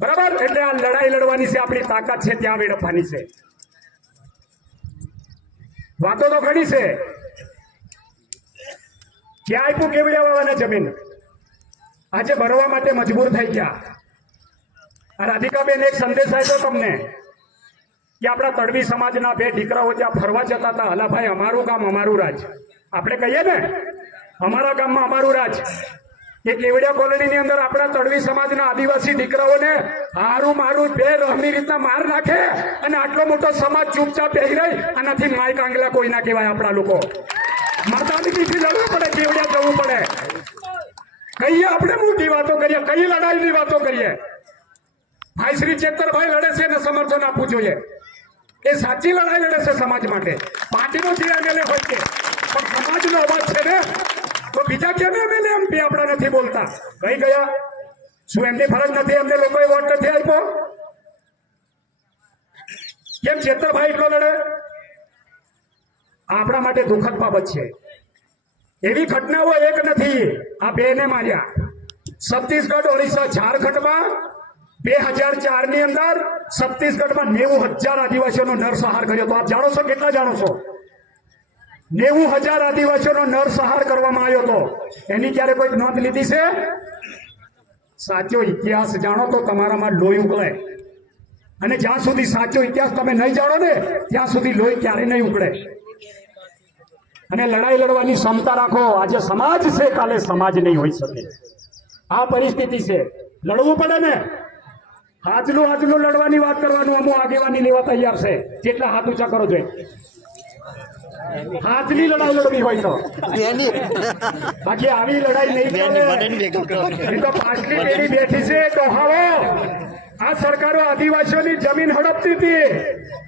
બરાબર? એટલે આ લડાઈ લડવાની છે, આપણી તાકાત છે, ત્યાં વેડફવાની છે. વાતો તો ઘણી છે. ક્યાં આપ્યું કેવી વાળાને જમીન? આજે ભરવા માટે મજબૂર થઈ ગયા. આ રાધિકાબેન એક સંદેશ આપ્યો તમને, કે આપણા તડવી સમાજના બે દીકરાઓ ત્યાં ફરવા જતા હતા હલાભાઈ અમારું ગામ, અમારું રાજ. આપણે કહીએ ને? અમારા ગામમાં અમારું રાજ. એ કેવડિયા કોલોનીની અંદર આપણા તડવી સમાજના આદિવાસી દીકરાઓને હારું મારું બે રહમી રીતના માર નાખે અને આટલો મોટો સમાજ ચૂપચાપ પહેરી રહી, આનાથી માય કાંગલા કોઈ ના કહેવાય આપણા લોકો. માતાની મરદાનગીથી લડવું પડે કેવડિયા જવું પડે? કહીએ આપણે મોટી વાતો કરીએ, કઈ લડાઈની વાતો કરીએ? ભાઈ શ્રી ચેતરભાઈ લડે છે ને સમર્થન આપવું જોઈએ. એ સાચી લડાઈ લડે છે સમાજ માટે. પાર્ટીનો જે એમએલએ હોય છે પણ સમાજનો અવાજ છે ને તો બીજા કેમ એમએલએ એમપી આપણા નથી બોલતા? કઈ ગયા? શું એમની ફરજ નથી? એમને લોકોએ વોટ નથી આપ્યો? કેમ ચેતરભાઈ એટલો લડે? આપણા માટે દુઃખદ બાબત છે. એવી ઘટનાઓ એક નથી. આ બેને માર્યા. છત્તીસગઢ, ઓડિશા, ઝારખંડમાં બે હજાર ચારની અંદર છત્તીસગઢમાં નેવું હજાર આદિવાસીઓનો નરસંહાર કર્યો તો આપ જાણો છો? કેટલા જાણો છો? નેવું હજાર આદિવાસીઓનો નરસંહાર કરવામાં આવ્યો હતો. એની ક્યારે કોઈ નોંધ લીધી છે? સાચો ઇતિહાસ જાણો તો તમારામાં લોહી ઉકળે. અને જ્યાં સુધી સાચો ઇતિહાસ તમે નહીં જાણો ને, ત્યાં સુધી લોહી ક્યારે નહીં ઉકળે. અને લડાઈ લડવાની ક્ષમતા રાખો. આજે સમાજ છે, કાલે સમાજ નહીં હોઈ શકે. આ પરિસ્થિતિ છે. લડવું પડે ને? આજનું આજનું લડવાની વાત કરવાનું અમુક આગેવાની લેવા તૈયાર છે. જેટલા હાથ ઊંચા કરો જોઈએ હાથની લડાઈ લડવી હોય તો. એની બાકી આવી લડાઈ નહીં તો પાછલી પેઢી બેઠી છે ડોહાઓ આ સરકારો આદિવાસીઓની જમીન હડપતી હતી.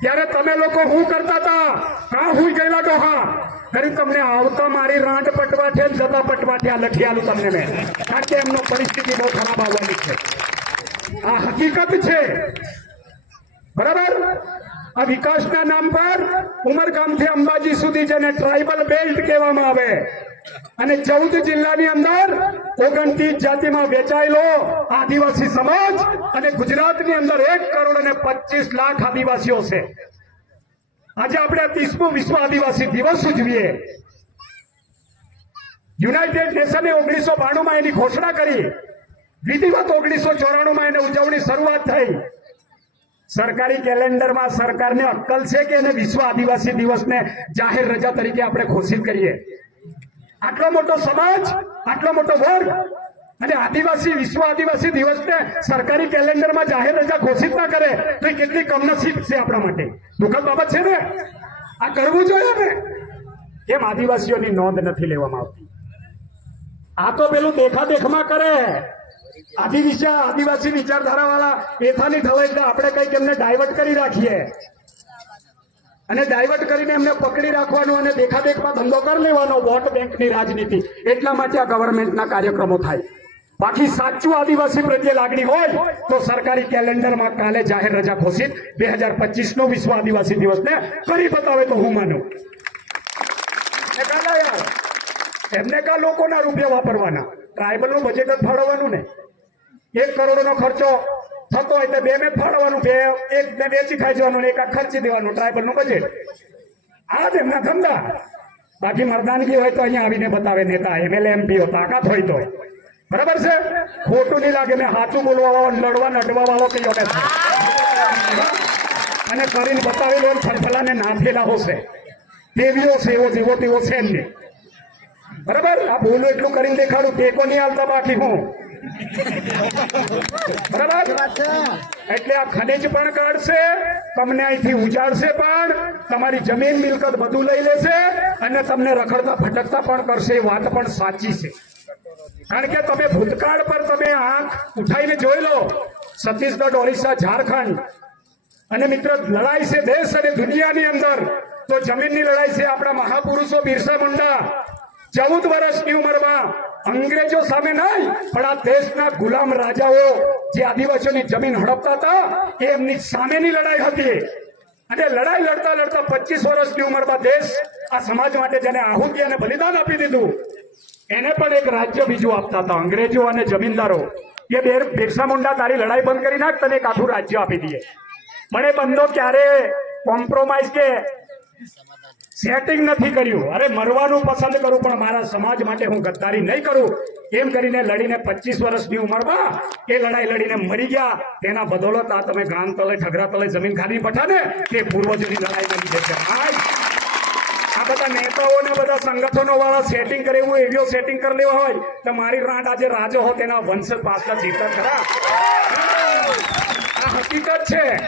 ત્યારે તમે લોકો શું કરતા હતા? કા હું ગયેલા તો હા ખરી તમને આવતા મારી રાંટ પટવા છે જતા પટવાઠે આ લખી આલું તમને મેં. કારણ કે એમનો પરિસ્થિતિ બહુ ખરાબ આવવાની છે. આ હકીકત છે. બરાબર? આ વિકાસના નામ પર ઉમરગામથી અંબાજી સુધી જેને ટ્રાઇબલ બેલ્ટ કહેવામાં આવે. અને ચૌદ જિલ્લાની અંદર ઓગણત્રીસ જાતિમાં વેચાયેલો આદિવાસી સમાજ અને ગુજરાતની અંદર એક કરોડ અને પચીસ લાખ આદિવાસીઓ છે. આજે આપણે ત્રીસમો વિશ્વ આદિવાસી દિવસ ઉજવીએ. યુનાઇટેડ નેશને ઓગણીસો બાણું એની ઘોષણા કરી. વિધિવત ઓગણીસો ચોરાણું એને ઉજવણી શરૂઆત થઈ. સરકારી કેલેન્ડરમાં સરકારને અક્કલ છે કે એને વિશ્વ આદિવાસી દિવસને જાહેર રજા તરીકે આપણે ઘોષિત કરીએ? આટલો મોટો સમાજ, આટલો મોટો વર્ગ અને આદિવાસી, વિશ્વ આદિવાસી દિવસને સરકારી કેલેન્ડરમાં જાહેર રજા ઘોષિત ના કરે, તો એ કેટલી કમનસીબ છે આપણા માટે? દુઃખદ બાબત છે ને? આ કરવું જોઈએ ને? એમ આદિવાસીઓની નોંધ નથી લેવામાં આવતી? આ તો પેલું દેખાદેખમાં કરે. આદિ વિચાર આદિવાસી વિચારધારા વાળા એથાની થવાય એટલે આપણે કંઈક એમને ડાયવર્ટ કરી રાખીએ. અને ડાયવર્ટ કરીને એમને પકડી રાખવાનો અને દેખાદેખમાં ધંધો કરી લેવાનો વોટ બેંકની રાજનીતિ. એટલા માટે આ ગવર્મેન્ટના કાર્યક્રમો થાય. બાકી સાચું આદિવાસી પ્રત્યે લાગણી હોય તો સરકારી કેલેન્ડરમાં કાલે જાહેર રજા ઘોષિત. બે હજાર પચીસનો વિશ્વ આદિવાસી દિવસને કરી બતાવે તો હું માનું. એમને કા લોકોના રૂપિયા વાપરવાના? ટ્રાઇબલનું બજેટ જ ફાળવવાનું ને? એક કરોડનો ખર્ચો થતો હોય તો બે ને ફાળવાનું બે એક ને વેચી ખાઈ જવાનું એક ખર્ચી દેવાનું ટ્રાઇબલનું બજેટ આ જ એમના ધંધા. બાકી મરદાનગી હોય તો અહીંયા આવીને બતાવે, નેતા, એમએલએ એમપીઓ તાકાત હોય તો. બરાબર છે? ખોટું નહીં લાગે, મેં સાચું બોલવા વાળો લડવા નડવા વાળો કયો અમે. અને કરીને બતાવેલો હોય ફરફલાને નાથેલા હશે. દેવીઓ છે, એવો જેવો તેવો છે એમ નહીં બરાબર? આ બોલું એટલું કરીને દેખાડું, ટેકો નહીં આવતા બાકી હું. એટલે આ ખનિજ પણ કાઢશે, તમને અહીંથી ઉજાડશે પણ, તમારી જમીન મિલકત બધું લઈ લેશે અને તમને રખડતા ભટકતા પણ કરશે, એ વાત પણ સાચી છે. કારણ કે તમે ભૂતકાળ પર તમે આંખ ઉઠાઈને જોઈ લો, છત્તીસગઢ ઓડિશા ઝારખંડ. અને મિત્ર, લડાઈ છે દેશ અને દુનિયાની અંદર. તો જમીનની લડાઈ છે આપણા મહાપુરુષો બિરસા મુંડા. ચૌદ વર્ષની ઉંમરમાં અંગ્રેજો સામે નહીં, પણ આ દેશના ગુલામ રાજાઓ જે આદિવાસીઓની જમીન હડપતા હતા, એ એમની સામેની લડાઈ હતી. અને લડાઈ લડતા લડતા પચીસ વર્ષની ઉંમરમાં દેશ આ સમાજ માટે જેને આહુતિ અને બલિદાન આપી દીધું, એને પણ એક રાજ્ય બીજું આપતા હતા, અંગ્રેજો અને જમીનદારો. કે બે બિરસા મુંડા, તારી લડાઈ બંધ કરી નાખ, તને એક આખું રાજ્ય આપી દઈએ. મને બંધો ક્યારે કોમ્પ્રોમાઇઝ કે? સેટિંગ નથી કર્યું. અરે, મરવાનું પસંદ કરું, પણ મારા સમાજ માટે હું ગદ્દારી નહીં કરું. એમ કરીને લડીને પચીસ વર્ષની ઉંમરમાં એ લડાઈ લડીને મરી ગયા. તેના બદોલત આ તમે ગામ તલે, ઠગરા તલે, જમીન ખાલી પઠા ને, તે પૂર્વજોની લડાઈ બની હાય. આ બધા નેતાઓ ને બધા સંગઠનો વાળા સેટિંગ કરે, એવું એવીઓ સેટિંગ કરી લેવા હોય તો મારી રાંડ આજે રાજો હો, તેના વંશ પાછલા જીતા ખરા. આ હકીકત છે.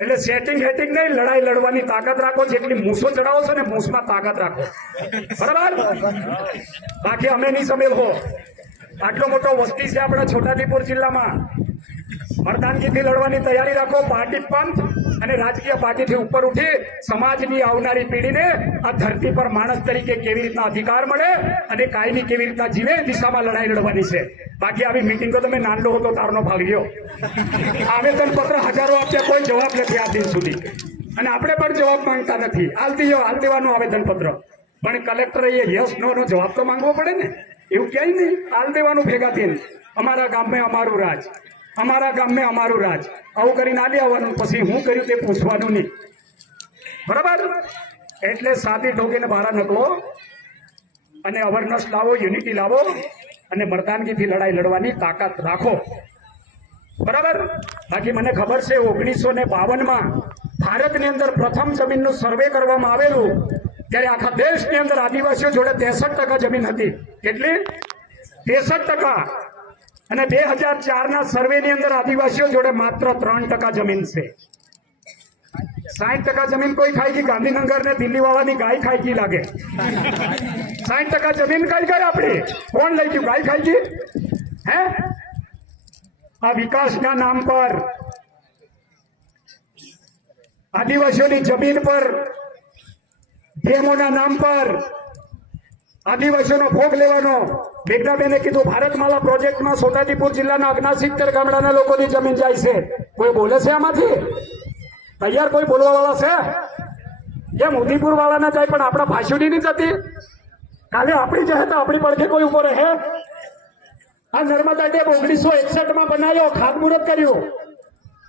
એટલે સેટિંગ હેટિંગ નહીં, લડાઈ લડવાની તાકાત રાખો, જેટલી મૂસો ચડાવો છો ને મૂસમાં તાકાત રાખો. બરાબર? બાકી અમે નહીં સમેલ હો આટલો મોટો વસ્તી છે આપણા છોટાદીપુર જિલ્લામાં. મરદાનગીથી લડવાની તૈયારી રાખો. પાર્ટી પંથ અને રાજકીય પાર્ટીથી ઉપર ઉઠી સમાજની આવનારી પેઢીને આ ધરતી પર માણસ તરીકે કેવી રીતના અધિકાર મળે અને કાયમી કેવી રીતના જીવે દિશામાં લડાઈ લડવાની છે. બાકી આવી મિટિંગો તમે નાનલો હતો, તારનો ભાગ લ્યો. આવેદન પત્ર હજારો આપ્યા કોઈ જવાબ નથી આ દિન સુધી. અને આપણે પણ જવાબ માંગતા નથી. હાલ દીયો હાલ દેવાનું આવેદન પત્ર. પણ કલેક્ટરે એ યસ નો નો જવાબ તો માંગવો પડે ને? એવું ક્યાંય નહીં. હાલ દેવાનું ભેગા થઈને. અમારા ગામમાં અમારું રાજ. અમારા ગામમાં અમારું રાજ. આવું કરીને આવી આવવાનું. પછી હું કર્યું તે પૂછવાનું નહીં. બરાબર? એટલે સાદી ઢોકીને બહાર નકલો અને અવેરનેસ લાવો યુનિટી લાવો અને મરદાનગીથી લડાઈ લડવાની તાકાત રાખો. બરાબર? બાકી મને ખબર છે, ઓગણીસો ને બાવનમાં ભારતની અંદર પ્રથમ જમીનનું સર્વે કરવામાં આવેલું. ત્યારે આખા દેશની અંદર આદિવાસીઓ જોડે ત્રેસઠ ટકા જમીન હતી. કેટલી? ત્રેસઠ ટકા. અને બે હજાર ચારના સર્વેની અંદર આદિવાસીઓ જોડે માત્ર ત્રણ ટકા જમીન છે. સાઠ ટકા જમીન કોઈ ખાઈ ગઈ? ગાંધીનગર ને દિલ્હી વાળાની ગાય ખાઈ ગઈ લાગે. સાઠ ટકા જમીન કઈ ગઈ આપણી? કોણ લઈ ગયું? ગાય ખાઈ ગઈ? હે? આ વિકાસના નામ પર, આદિવાસીઓની જમીન પર, ડેમોના નામ પર, આદિવાસીઓનો ભોગ લેવાનો મેઘનાબેને કીધું, ભારતમાલા પ્રોજેક્ટમાં છોટાદીપુર જિલ્લાના અગ્નાસિત્તેર ગામડાના લોકોની જમીન જાય છે. કોઈ બોલે છે આમાંથી? તૈયાર કોઈ બોલવા વાળા છે? જેમ ઉદયપુર વાળાના જાય, પણ આપણા ભાષુડી નહીં જતી કાલે આપણી જશે તો આપણી પડખે કોઈ ઊભો રહે? આ નર્મદા ડેમ ઓગણીસો એકસઠમાં બનાવ્યો, ખાતમુહૂર્ત કર્યું.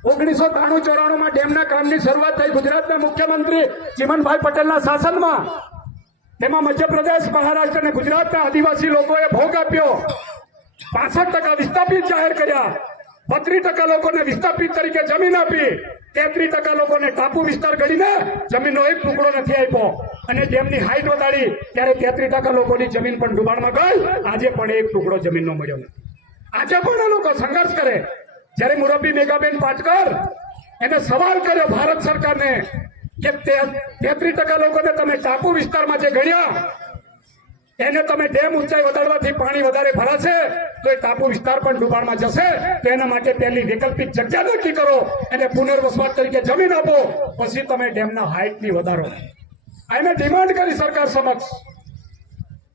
ઓગણીસો ત્રાણું ચોરાણું માં ડેમના કામની શરૂઆત થઈ ગુજરાતના મુખ્યમંત્રી ચિમનભાઈ પટેલના શાસનમાં. તેમાં મધ્યપ્રદેશ, મહારાષ્ટ્ર અને ગુજરાતના આદિવાસી લોકોએ ભોગ આપ્યો. પાસઠ ટકા વિસ્થાપિત જાહેર કર્યા. બત્રીસ ટકા લોકોને વિસ્થાપિત તરીકે જમીન આપી. તેત્રીસ ટકા લોકોને ટાપુ વિસ્તાર ગણીને જમીનનો એક ટુકડો નથી આપ્યો. અને જેમની હાઈટ વધારી, ત્યારે તેત્રીસ ટકા લોકોની જમીન પણ ડુબાણમાં ગઈ. આજે પણ એક ટુકડો જમીનનો મળ્યો આજે પણ આ લોકો સંઘર્ષ કરે. જ્યારે મુરબ્બી મેઘાબેન પાટકર એને સવાલ કર્યો ભારત સરકારને કે તેત્રીસ ટકા લોકોને તમે ટાપુ વિસ્તારમાં જે ગણ્યા, એને તમે ડેમ ઊંચાઈ વધારવાથી પાણી વધારે ભરાશે, તો એ ટાપુ વિસ્તાર પણ ડુબાણમાં જશે. તો એના માટે પહેલી વૈકલ્પિક જગ્યા નક્કી કરો એને પુનર્વસવાટ તરીકે જમીન આપો, પછી તમે ડેમના હાઇટની વધારો. એને ડિમાન્ડ કરી સરકાર સમક્ષ.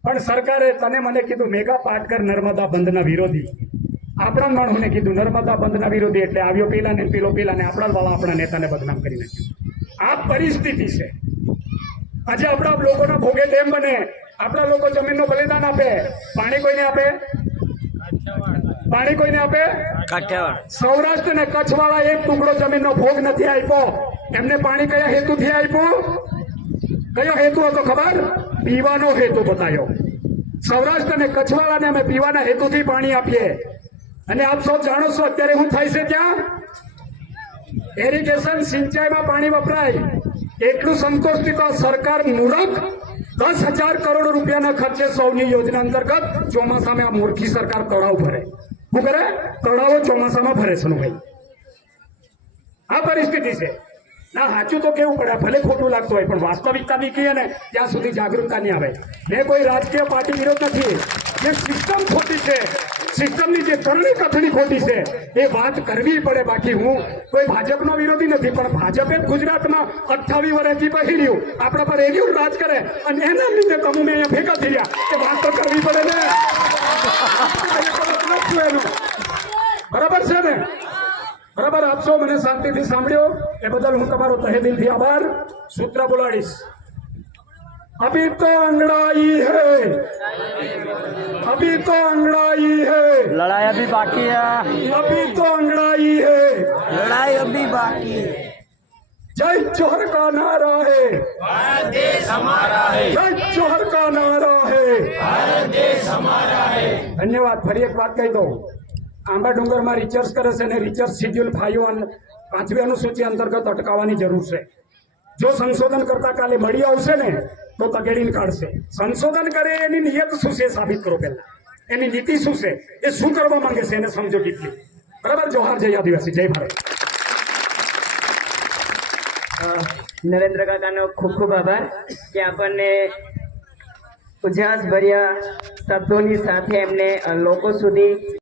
પણ સરકારે તને મને કીધું મેગા પાટકર નર્મદા બંધના વિરોધી. આપણા માણસને કીધું, નર્મદા બંધના વિરોધી. એટલે આવ્યો પેલા ને પેલો પેલા ને આપણા વાળા આપણા નેતાને બદનામ કરી નાખ્યું. આ પરિસ્થિતિ છે. આજે આપણા લોકોના ભોગે ડેમ બને. આપણા લોકો જમીનનું બલિદાન આપે. પાણી કોઈને આપે? પાણી કોઈને આપે? સૌરાષ્ટ્ર ને કચ્છ વાળા એક ટુકડો જમીનનો ભોગ નથી આપ્યો. એમને પાણી કયા હેતુથી આપ્યું? કયો હેતુ હતો ખબર? પીવાનો હેતુ બતાવ્યો. સૌરાષ્ટ્ર અને કચ્છ વાળાને અમે પીવાના હેતુથી પાણી આપીએ. અને આપ સૌ જાણો છો અત્યારે શું થાય છે ત્યાં એરિગેશન સિંચાઈમાં પાણી વપરાય. એટલું સંતોષથી તો સરકાર મૂરખ દસ હજાર કરોડ રૂપિયાના ખર્ચે સૌની યોજના અંતર્ગત ચોમાસામાં આ મૂર્ખી સરકાર તળાવ ભરે. શું કરે? તળાવો ચોમાસામાં ભરે છે ભાઈ. આ પરિસ્થિતિ છે. ના સાચું તો કેવું પડે ભલે ખોટું લાગતું હોય પણ વાસ્તવિકતા બી કહીએ ને ત્યાં સુધી જાગૃતતા નહીં આવે. મેં કોઈ રાજકીય પાર્ટી વિરોધ નથી. જે સિસ્ટમ ખોટી છે સિસ્ટમની જે કરણી કથણી ખોટી છે એ વાત કરવી પડે બાકી હું કોઈ ભાજપનો વિરોધી નથી પણ ભાજપે ગુજરાતમાં અઠાવી વર્ષથી પહેર્યું. આપણા પર એવી રાજ કરે અને એના લીધે તમે મેં અહીંયા ભેગા થઈ ગયા. એ વાત તો કરવી પડે ને. બરાબર છે ને? બરાબર આપશો મને શાંતિથી સાંભળ્યો એ બદલ હું તમારો તહે દિલથી આભાર સૂત્ર બોલાડીશ अभी तो अंगड़ाई है अभी तो अंगड़ाई है लड़ाई अभी बाकी है अभी तो अंगड़ाई है लड़ाई अभी बाकी है जय जोहर का नारा है जय जोहर का नारा है ધન્યવાદ ફરી એક વાત કહી દઉં આંબા ડુંગરમાં રિચર્સ કરે છે અને રિચર્સ શિડ્યુલ ફાઈવ અને પાંચમી અનુસૂચિ અંતર્ગત અટકાવવાની જરૂર છે. જો સંશોધન કરતા કાલે મળી આવશે ને, તો તગેડીને કાઢશે. સંશોધન કરે એની નિયત શું છે સાબિત કરો પહેલા. એની નીતિ શું છે? એ શું કરવા માંગે છે એને સમજો ડીપલી બરાબર? જોહાર જય આદિવાસી. જય ભારત. નરેન્દ્ર કાકાનો ખૂબ ખૂબ આભાર કે આપણને ઉજાસ ભર્યા શબ્દોની સાથે એમને લોકો સુધી